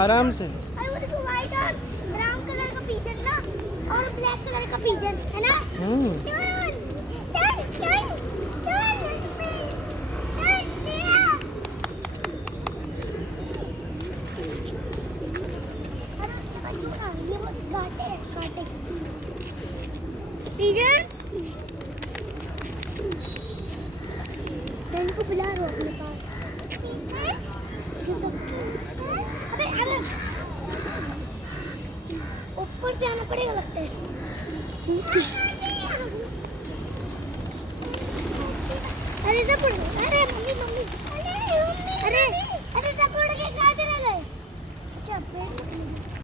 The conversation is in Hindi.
आराम से। अरे वो देखो व्हाइट और ब्राउन कलर का पिजन ना और ब्लैक कलर का पिजन है ना। टर्न टर्न टर्न टर्न बच्चों का ये वो काटे काटे पिजन। मैं इनको बुला रहा हूँ अपने पास। अबे अबे ऊपर से आना पड़ेगा लगता है। अरे सब